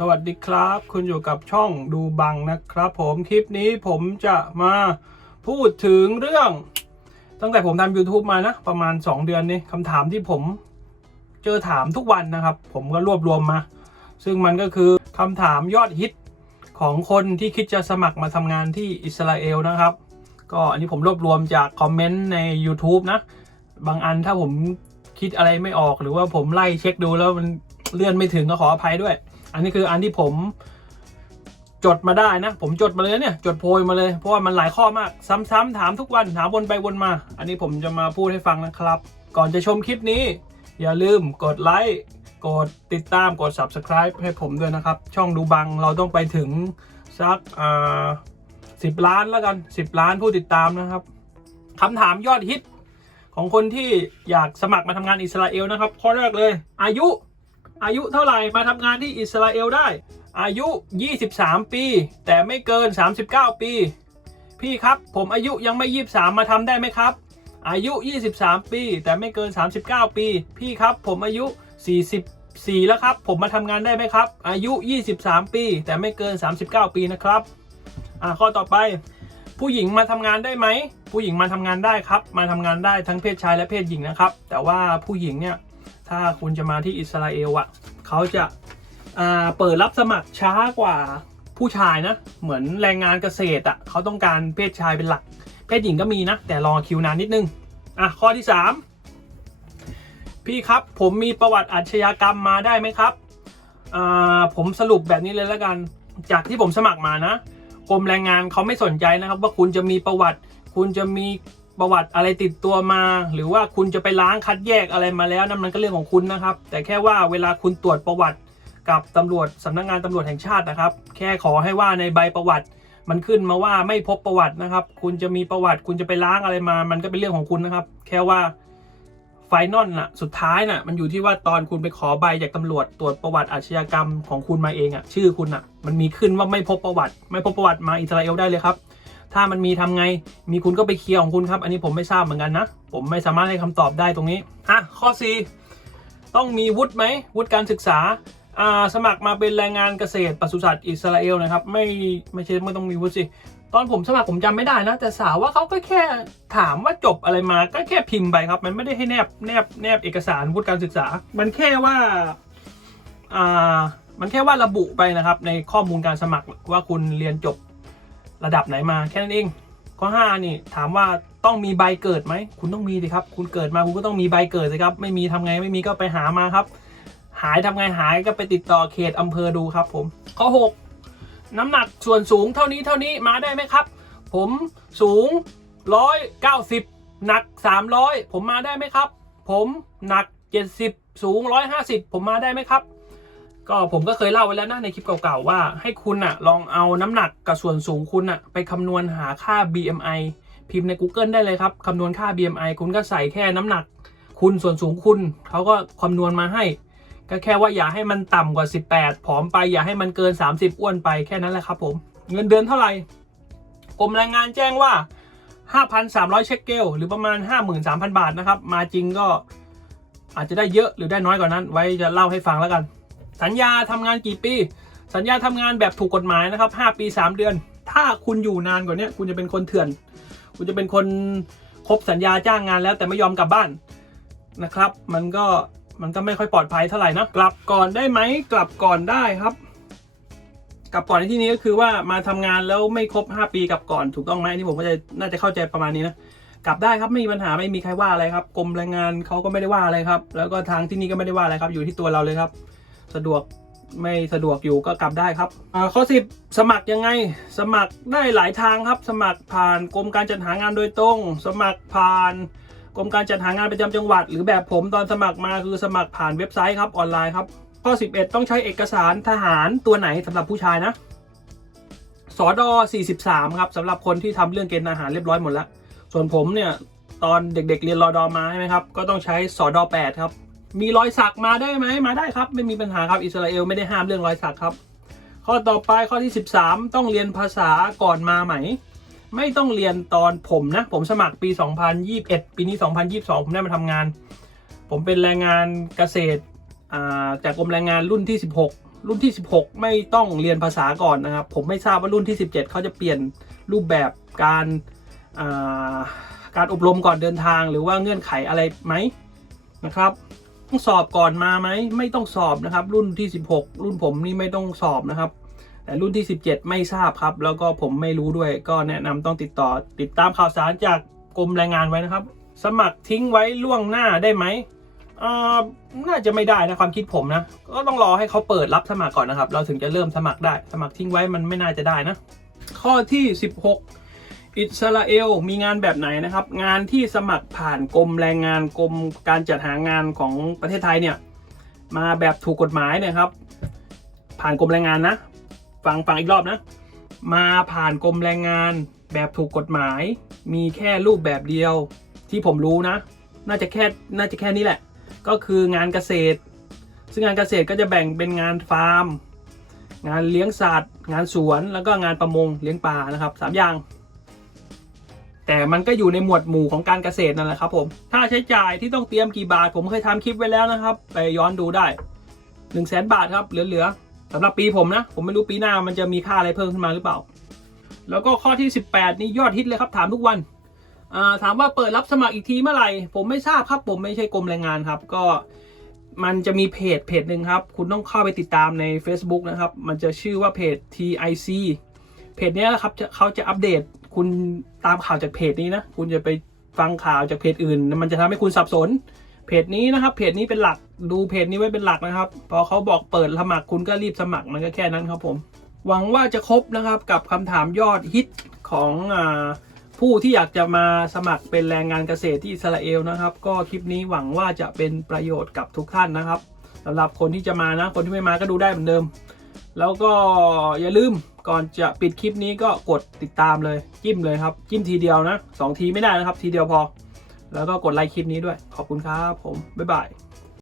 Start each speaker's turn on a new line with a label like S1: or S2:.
S1: สวัสดีครับ คุณอยู่กับช่องดูบังนะครับ ผมคลิปนี้ผมจะมาพูดถึงเรื่อง ตั้งแต่ผมทำ YouTube มานะ ประมาณ 2 เดือนนี้คำถามที่ผมเจอถามทุกวันนะครับ ผมก็รวบรวมมา ซึ่งมันก็คือคำถามยอดฮิตของคนที่คิดจะสมัครมาทำงานที่อิสราเอลนะครับ ก็อันนี้ผมรวบรวมจากคอมเมนต์ใน YouTube นะ บางอันถ้าผมคิดอะไรไม่ออกหรือว่าผมไล่เช็คดูแล้วมันเลื่อนไม่ถึงก็ขออภัยด้วย อันนี้คืออันที่ผมจดมาได้นะ ผมจดมาเลยเนี่ยจดโพยมาเลย เพราะว่ามันหลายข้อมาก ซ้ำๆถามทุกวันถามวนไปวนมา อันนี้ผมจะมาพูดให้ฟังนะครับ ก่อนจะชมคลิปนี้ อย่าลืมกดไลค์กดติดตามกด subscribe ให้ผมด้วยนะครับ ช่องดูบังเราต้องไปถึงสักอ่าสิบล้านแล้วกัน10ล้านผู้ติดตามนะครับคำถามยอดฮิตของคนที่อยากสมัครมาทำงานอิสราเอลนะครับ ข้อแรกเลย อายุ อายุเท่าไหร่มาทำงานที่อิสราเอลได้ อายุ 23 ปี แต่ไม่เกิน 39 ปี พี่ครับผมอายุยังไม่ 23 มาทำได้ไหมครับ อายุ 23 ปี แต่ไม่เกิน 39 ปี พี่ครับผมอายุ 44 แล้วครับ ผมมาทำงานได้ไหมครับ อายุ 23 ปี แต่ไม่เกิน 39 ปีนะครับอ่าข้อต่อไปผู้หญิงมาทำงานได้ไหม ผู้หญิงมาทำงานได้ครับ มาทำงานได้ทั้งเพศชายและเพศหญิงนะครับ แต่ว่าผู้หญิงเนี่ย ถ้าคุณจะมาที่อิสราเอลอะเขาจะาเปิดรับสมัครช้ากว่าผู้ชายนะ เหมือนแรงงานเกษตรอะเขาต้องการเพศชายเป็นหลัก เพศหญิงก็มีนะ แต่รอคิวนานนิดนึง อะ ข้อที่ 3 พี่ครับผมมีประวัติอาชญากรรมมาได้ไหมครับ อ่า ผมสรุปแบบนี้เลยแล้วกัน จากที่ผมสมัครมานะกรมแรงงานเขาไม่สนใจนะครับ ว่าคุณจะมีประวัติ คุณจะมี ประวัติอะไรติดตัวมา หรือว่าคุณจะไปล้างคัดแยกอะไรมาแล้วนั่นมันก็เรื่องของคุณนะครับ แต่แค่ว่าเวลาคุณตรวจประวัติกับตำรวจสำนักงานตำรวจแห่งชาตินะครับ แค่ขอให้ว่าในใบประวัติ มันขึ้นมาว่าไม่พบประวัตินะครับ คุณจะมีประวัติ คุณจะไปล้างอะไรมา มันก็เป็นเรื่องของคุณนะครับ แค่ว่าไฟนอลน่ะสุดท้ายน่ะมันอยู่ที่ว่าตอนคุณไปขอใบจากตำรวจตรวจประวัติอาชญากรรมของคุณมาเองอะชื่อคุณอะ มันมีขึ้นว่าไม่พบประวัติ ไม่พบประวัติมาอิสราเอลได้เลยครับ ถ้ามันมีทำไง มีคุณก็ไปเคลียร์ของคุณครับ อันนี้ผมไม่ทราบเหมือนกันนะ ผมไม่สามารถให้คำตอบได้ตรงนี้ อะ ข้อ 4 ต้องมีวุฒิไหม วุฒิการศึกษา อ่า สมัครมาเป็นแรงงานเกษตรปศุสัตว์อิสราเอลนะครับ ไม่ ไม่ใช่ไม่ต้องมีวุฒิสิ ตอนผมสมัครผมจำไม่ได้นะ แต่สาวว่าเขาก็แค่ถามว่าจบอะไรมา ก็แค่พิมพ์ไปครับ มันไม่ได้ให้แนบ แนบ แนบเอกสารวุฒิการศึกษา มันแค่ว่า อ่า มันแค่ว่าระบุไปนะครับ ในข้อมูลการสมัครว่าคุณเรียนจบ ระดับไหนมาแค่นั้นเอง ข้อ 5 นี่ถามว่าต้องมีใบเกิดไหม คุณต้องมีสิครับ คุณเกิดมาคุณก็ต้องมีใบเกิดสิครับ ไม่มีทำไงไม่มีก็ไปหามาครับ หายทำไงหายก็ไปติดต่อเขตอำเภอดูครับผม ข้อ 6 น้ำหนักส่วนสูงเท่านี้เท่านี้มาได้ไหมครับ ผมสูง 190 หนัก 300 ผมมาได้ไหมครับ ผมหนัก 70 สูง 150 ผมมาได้ไหมครับ ก็ผมก็เคยเล่าไว้แล้วนะในคลิปเก่าๆว่าให้คุณอะลองเอาน้ำหนักกับส่วนสูงคุณอะไปคำนวณหาค่า BMI พิมพ์ใน Google ได้เลยครับคำนวณค่า BMI คุณก็ใส่แค่น้ำหนัก คุณส่วนสูงคุณเขาก็คำนวณมาให้ ก็แค่ว่าอย่าให้มันต่ำกว่า 18 ผอมไปอย่าให้มันเกิน 30 อ้วนไปแค่นั้นแหละครับผม เงินเดือนเท่าไหร่กรมแรงงานแจ้งว่า 5,300 เชคเกลหรือประมาณ 53,000 บาทนะครับ มาจริงก็อาจจะได้เยอะหรือได้น้อยกว่านั้น ไว้จะเล่าให้ฟังแล้วกัน สัญญาทำงานกี่ปี สัญญาทำงานแบบถูกกฎหมายนะครับ 5 ปี 3 เดือน ถ้าคุณอยู่นานกว่านี้คุณจะเป็นคนเถื่อน คุณจะเป็นคนครบสัญญาจ้างงานแล้วแต่ไม่ยอมกลับบ้านนะครับ มันก็มันก็ไม่ค่อยปลอดภัยเท่าไหร่นะกลับก่อนได้ไหมกลับก่อนได้ครับ กลับก่อนในที่นี้ก็คือว่ามาทำงานแล้วไม่ครบ 5 ปีกลับก่อนถูกต้องไหมอันนี่ผมก็จะน่าจะเข้าใจประมาณนี้นะกลับได้ครับไม่มีปัญหาไม่มีใครว่าอะไรครับกรมแรงงานเขาก็ไม่ได้ว่าอะไรครับ แล้วก็ทางที่นี่ก็ไม่ได้ว่าอะไรครับ อยู่ที่ตัวเราเลยครับ สะดวกไม่สะดวกอยู่ก็กลับได้ครับข้อสิบสมัครยังไง สมัครได้หลายทางครับ สมัครผ่านกรมการจัดหางานโดยตรง สมัครผ่านกรมการจัดหางานประจำจังหวัด หรือแบบผมตอนสมัครมาคือสมัครผ่านเว็บไซต์ครับออนไลน์ครับข้อ 11 ต้องใช้เอกสารทหารตัวไหนสำหรับผู้ชายนะสอดอ43 ครับสำหรับคนที่ทำเรื่องเกณฑ์อาหารเรียบร้อยหมดแล้ว ส่วนผมเนี่ยตอนเด็กๆเรียนรอดอมาใช่ไหมครับ ก็ต้องใช้สอดอ8ครับ มีรอยสักมาได้ไหมมาได้ครับ ไม่มีปัญหาครับอิสราเอลไม่ได้ห้ามเรื่องรอยสักครับ ข้อต่อไปข้อที่ 13 ต้องเรียนภาษาก่อนมาไหม ไม่ต้องเรียนตอนผมนะ ผมสมัครปี 2021 ปีนี้ 2022 ผมได้มาทำงาน ผมเป็นแรงงานเกษตรจากกรมแรงงานรุ่นที่ 16 รุ่นที่ 16 ไม่ต้องเรียนภาษาก่อนนะครับ ผมไม่ทราบว่ารุ่นที่ 17 เขาจะเปลี่ยนรูปแบบการาการอบรมก่อนเดินทางหรือว่าเงื่อนไขอะไรไหมนะครับ ต้องสอบก่อนมาไหมไม่ต้องสอบนะครับ รุ่นที่ 16 รุ่นผมนี่ไม่ต้องสอบนะครับแต่รุ่นที่ 17 ไม่ทราบครับ แล้วก็ผมไม่รู้ด้วย ก็แนะนำต้องติดต่อ ติดตามข่าวสารจากกรมแรงงานไว้นะครับ สมัครทิ้งไว้ล่วงหน้าได้ไหมอ่าน่าจะไม่ได้นะความคิดผมนะ ก็ต้องรอให้เขาเปิดรับสมัครก่อนนะครับ เราถึงจะเริ่มสมัครได้ สมัครทิ้งไว้มันไม่น่าจะได้นะ ข้อที่ 16 อิสราเอลมีงานแบบไหนนะครับ งานที่สมัครผ่านกรมแรงงานกรมการจัดหางานของประเทศไทยเนี่ยมาแบบถูกกฎหมายเนะครับ ผ่านกรมแรงงานนะฟังฟังอีกรอบนะ มาผ่านกรมแรงงานแบบถูกกฎหมาย มีแค่รูปแบบเดียวที่ผมรู้นะ น่าจะแค่น่าจะแค่นี้แหละ ก็คืองานเกษตร ซึ่งงานเกษตรก็จะแบ่งเป็นงานฟาร์ม งานเลี้ยงสัตว์ งานสวนแล้วก็งานประมงเลี้ยงปลานะครับสามอย่าง แต่มันก็อยู่ในหมวดหมู่ของการเกษตรนั่นแหละครับผมค่าใช้จ่ายที่ต้องเตรียมกี่บาท ผมเคยทำคลิปไว้แล้วนะครับ ไปย้อนดูได้1นึ่งแสนบาทครับเหลือๆสำหรับปีผมนะ ผมไม่รู้ปีหน้ามันจะมีค่าอะไรเพิ่มขึ้นมาหรือเปล่า แล้วก็ข้อที่ 18 นี่ยอดฮิตเลยครับถามทุกวันถามว่าเปิดรับสมัครอีกทีเมื่อไหร่ผมไม่ทราบครับผมไม่ใช่กรมแรงงานครับ ก็มันจะมีเพจเพจหนึ่งครับ คุณต้องเข้าไปติดตามใน Facebook นะครับ มันจะชื่อว่าเพจ TIC เพจนี้นะครับเขาจะอัปเดต คุณตามข่าวจากเพจนี้นะ คุณจะไปฟังข่าวจากเพจอื่น มันจะทำให้คุณสับสน เพจนี้นะครับ เพจนี้เป็นหลัก ดูเพจนี้ไว้เป็นหลักนะครับ พอเขาบอกเปิดสมัครคุณก็รีบสมัครมันก็แค่นั้นครับผม หวังว่าจะครบนะครับกับคำถามยอดฮิตของอผู้ที่อยากจะมาสมัครเป็นแรงงานเกษตรที่อิสราเอลนะครับ ก็คลิปนี้หวังว่าจะเป็นประโยชน์กับทุกท่านนะครับสำหรับคนที่จะมานะ คนที่ไม่มาก็ดูได้เหมือนเดิม แล้วก็อย่าลืมก่อนจะปิดคลิปนี้ก็กดติดตามเลยจิ้มเลยครับ จิ้มทีเดียวนะสองทีไม่ได้นะครับ ทีเดียวพอ แล้วก็กดไลค์คลิปนี้ด้วย ขอบคุณครับผม บ๊ายบาย